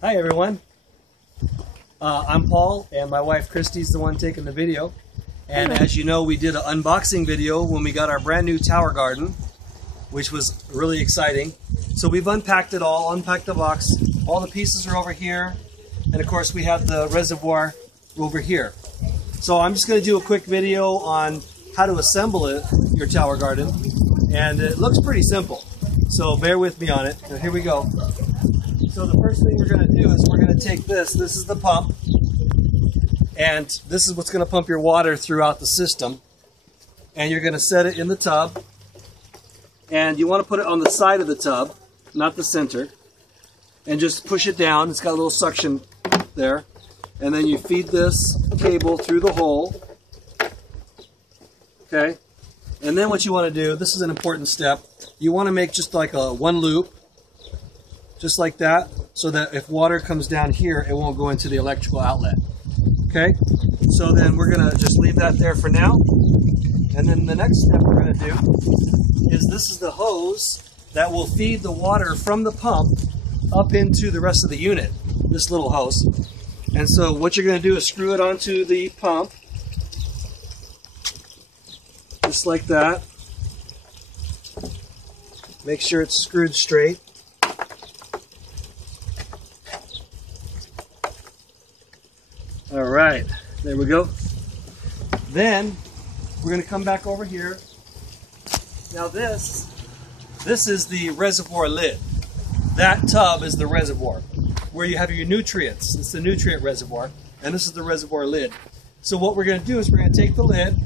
Hi everyone, I'm Paul and my wife Christy's the one taking the video. And as you know, we did an unboxing video when we got our brand new tower garden, which was really exciting. So we've unpacked it all, unpacked the box, all the pieces are over here, and of course we have the reservoir over here. So I'm just going to do a quick video on how to assemble it, your tower garden, and it looks pretty simple. So bear with me on it. Now, here we go. So the first thing we're going to do is we're going to take this is the pump, and this is what's going to pump your water throughout the system. And you're going to set it in the tub, and you want to put it on the side of the tub, not the center, and just push it down. It's got a little suction there, and then you feed this cable through the hole, okay? And then what you want to do, this is an important step, you want to make just like a one loop, just like that, so that if water comes down here, it won't go into the electrical outlet. Okay, so then we're gonna just leave that there for now. And then the next step we're gonna do is this is the hose that will feed the water from the pump up into the rest of the unit, this little hose. And so what you're gonna do is screw it onto the pump, just like that. Make sure it's screwed straight. All right, there we go. Then we're going to come back over here. Now this is the reservoir lid. That tub is the reservoir where you have your nutrients. It's the nutrient reservoir, and this is the reservoir lid. So what we're going to do is we're going to take the lid,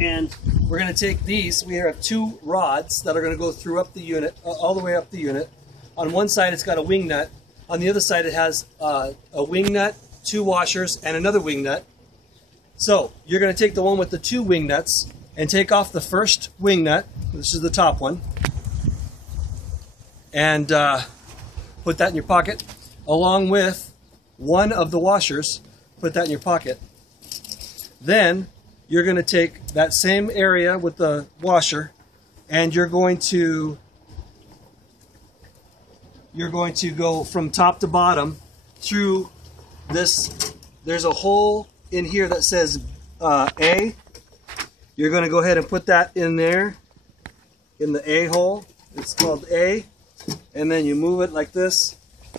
and we're going to take these. We have two rods that are going to go through up the unit, all the way up the unit. On one side it's got a wing nut. On the other side it has a wing nut, two washers, and another wing nut. So you're going to take the one with the two wing nuts and take off the first wing nut. This is the top one, and put that in your pocket along with one of the washers. Put that in your pocket. Then you're going to take that same area with the washer, and you're going to go from top to bottom through this. There's a hole in here that says A. You're going to go ahead and put that in there, in the A hole. It's called A. And then you move it like this,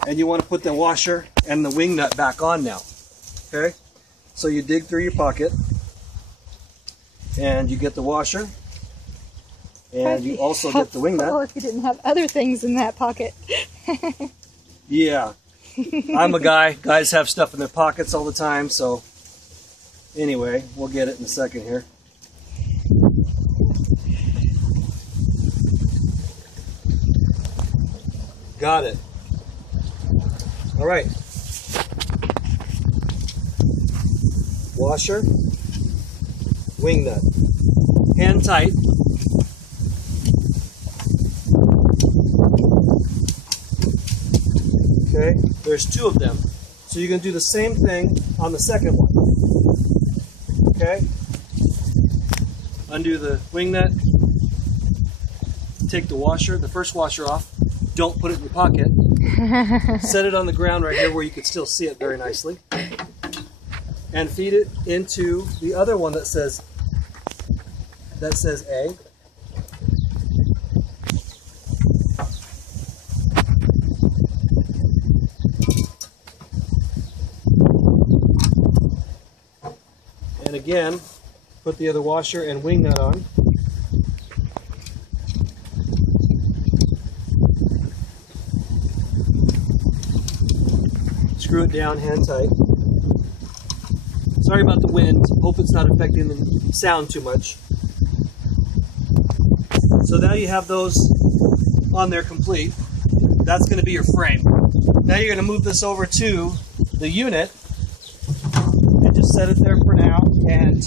and you want to put the washer and the wing nut back on now. Okay? So you dig through your pocket, and you get the washer, and you also get the wing nut. Oh, if you didn't have other things in that pocket. Yeah. I'm a guy. Guys have stuff in their pockets all the time, so anyway, we'll get it in a second here. Got it. All right. Washer, wing nut. Hand tight. Okay, there's two of them. So you're going to do the same thing on the second one. Okay? Undo the wing nut. Take the washer, the first washer off. Don't put it in your pocket. Set it on the ground right here where you can still see it very nicely. And feed it into the other one that says A. And again, put the other washer and wing nut on. Screw it down hand tight. Sorry about the wind. Hope it's not affecting the sound too much. So now you have those on there complete. That's going to be your frame. Now you're going to move this over to the unit and just set it there for now. And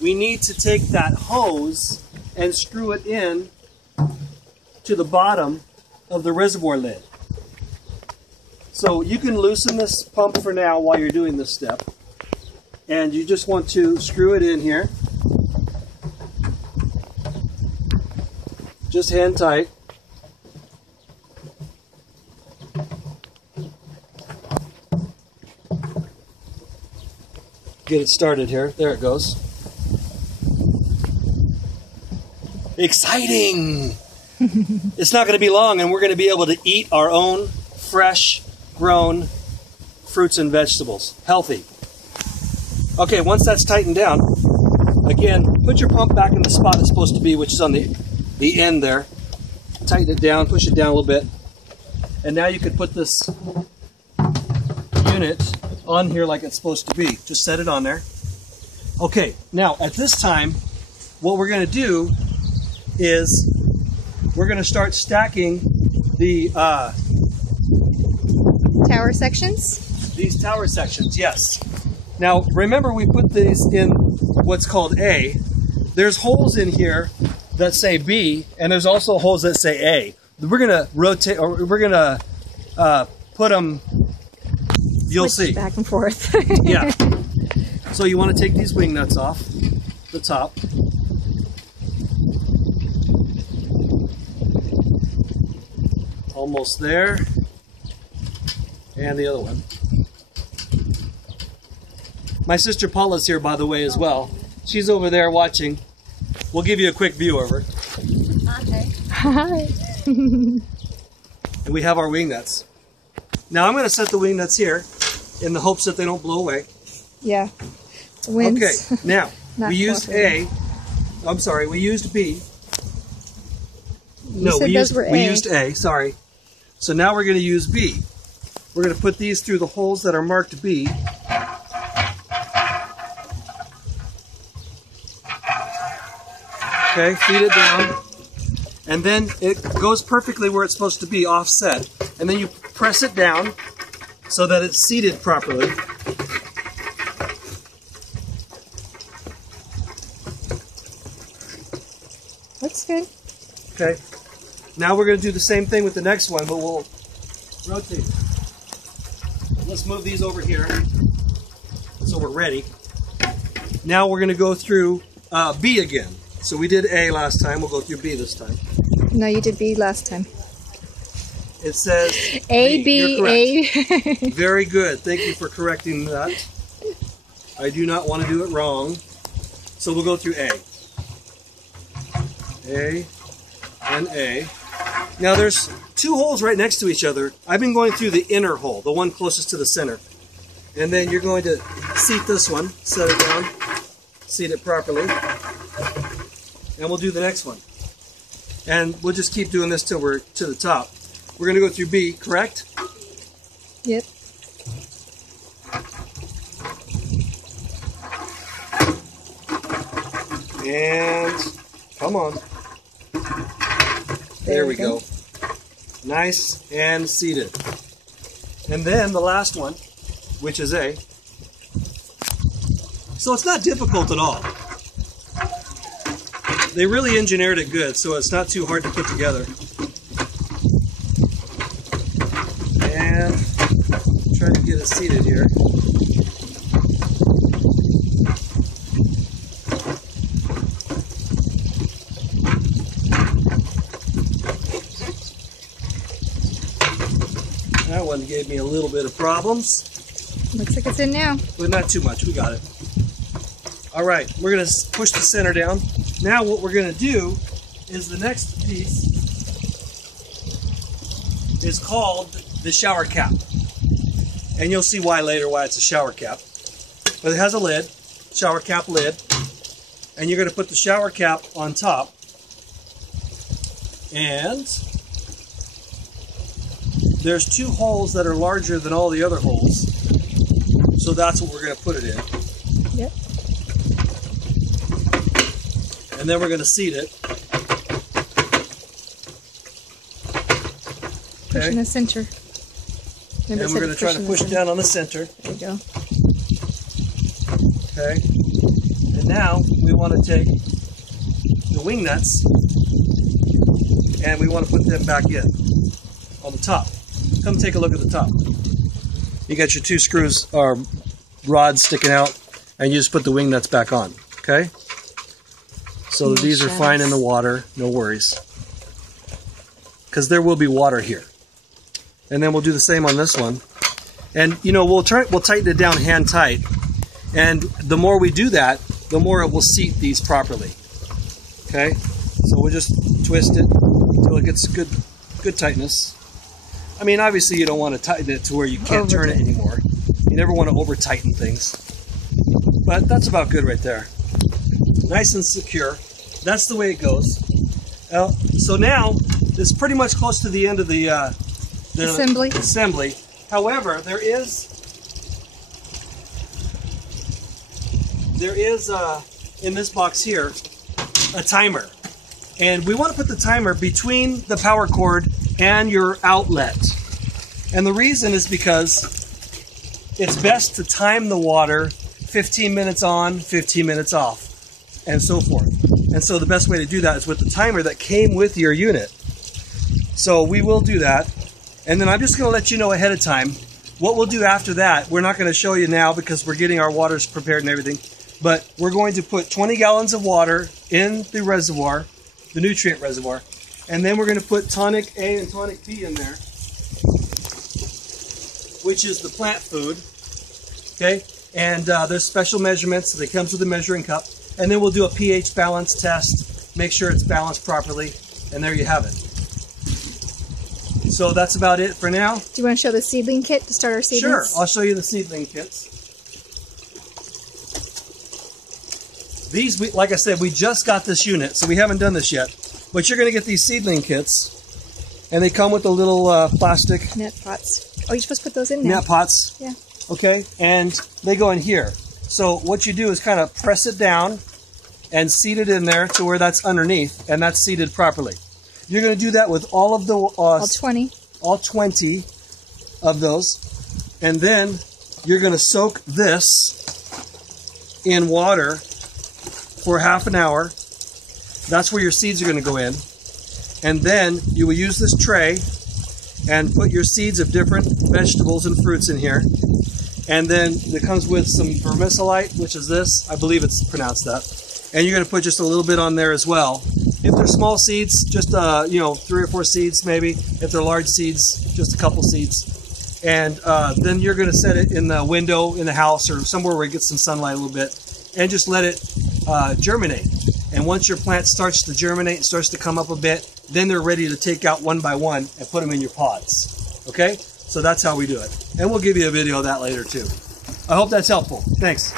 we need to take that hose and screw it in to the bottom of the reservoir lid. So you can loosen this pump for now while you're doing this step. And you just want to screw it in here. Just hand tight. get it started here. There it goes. Exciting! It's not going to be long, and we're going to be able to eat our own fresh grown fruits and vegetables. Healthy. Okay, once that's tightened down, again, put your pump back in the spot it's supposed to be, which is on the end there. Tighten it down, push it down a little bit. And now you can put this unit on here like it's supposed to be. Just set it on there. Okay, now at this time, what we're going to do is we're going to start stacking the Tower sections? these tower sections, yes. Now remember, we put these in what's called A. There's holes in here that say B, and there's also holes that say A. We're going to rotate, or we're going to put them, you'll Switch see. back and forth. Yeah. So you want to take these wing nuts off the top. Almost there. And the other one. My sister Paula's here, by the way, as well. She's over there watching. We'll give you a quick view of her. Hi. And we have our wing nuts. Now I'm going to set the wing nuts here in the hopes that they don't blow away. Yeah. Winds. Okay, now Not we used cooperating. A. I'm sorry, we used B. You No, said we those were A. used A, sorry. So now we're going to use B. We're going to put these through the holes that are marked B. Okay, feed it down. And then it goes perfectly where it's supposed to be, offset. And then you press it down so that it's seated properly. Looks good. Okay. Now we're going to do the same thing with the next one, but we'll rotate it. Let's move these over here so we're ready. Now we're going to go through B again. So we did A last time. We'll go through B this time. No, you did B last time. It says A, You're B, correct. A. Very good. Thank you for correcting that. I do not want to do it wrong. So we'll go through A. A and A. Now there's two holes right next to each other. I've been going through the inner hole, the one closest to the center. And then you're going to seat this one, set it down, seat it properly. And we'll do the next one. And we'll just keep doing this till we're to the top. We're going to go through B, correct? Yep. And come on. There we go. Nice and seated. And then the last one, which is A. So it's not difficult at all. They really engineered it good, so it's not too hard to put together. And try to get it seated here. That one gave me a little bit of problems. Looks like it's in now. But not too much, we got it. All right, we're gonna push the center down. Now what we're gonna do is the next piece is called the shower cap. And you'll see why later, why it's a shower cap. But it has a lid, shower cap lid. And you're gonna put the shower cap on top. And there's two holes that are larger than all the other holes. So that's what we're going to put it in. Yep. And then we're going to seat it. Push in the center. Remember And we're going to try to push down on the center. There you go. Okay. And now we want to take the wing nuts and we want to put them back in on the top. Come take a look at the top. You got your two screws or rods sticking out, and you just put the wing nuts back on. Okay? So these are fine in the water, no worries. Because there will be water here. And then we'll do the same on this one. And you know, we'll tighten it down hand tight. And the more we do that, the more it will seat these properly. Okay, so we'll just twist it until it gets good tightness. I mean, obviously you don't want to tighten it to where you can't turn it anymore. You never want to over tighten things. But that's about good right there. Nice and secure. That's the way it goes. So now it's pretty much close to the end of the assembly. However, there is in this box here a timer, and we want to put the timer between the power cord and your outlet. And the reason is because it's best to time the water 15 minutes on, 15 minutes off, and so forth. And so the best way to do that is with the timer that came with your unit. So we will do that. And then I'm just going to let you know ahead of time what we'll do after that. We're not going to show you now because we're getting our waters prepared and everything. But we're going to put 20 gallons of water in the reservoir, the nutrient reservoir. And then we're going to put tonic A and tonic B in there, which is the plant food. Okay? And there's special measurements that comes with a measuring cup. And then we'll do a pH balance test, make sure it's balanced properly, and there you have it. So that's about it for now. Do you want to show the seedling kit to start our seedlings? Sure, I'll show you the seedling kits. These, like I said, we just got this unit, so we haven't done this yet. But you're going to get these seedling kits, and they come with a little plastic... net pots. Oh, you're supposed to put those in now. Net pots. Yeah. Okay, and they go in here. So what you do is kind of press it down and seat it in there to where that's underneath, and that's seated properly. You're going to do that with all of the... all 20. All 20 of those. And then you're going to soak this in water for half an hour. That's where your seeds are going to go in. And then you will use this tray and put your seeds of different vegetables and fruits in here. And then it comes with some vermicelli, which is this. I believe it's pronounced that. And you're going to put just a little bit on there as well. If they're small seeds, just 3 or 4 seeds maybe. If they're large seeds, just a couple seeds. And then you're going to set it in the window in the house or somewhere where it gets some sunlight a little bit. And just let it germinate. And once your plant starts to germinate and starts to come up a bit, then they're ready to take out one by one and put them in your pots. Okay? So that's how we do it. And we'll give you a video of that later too. I hope that's helpful. Thanks.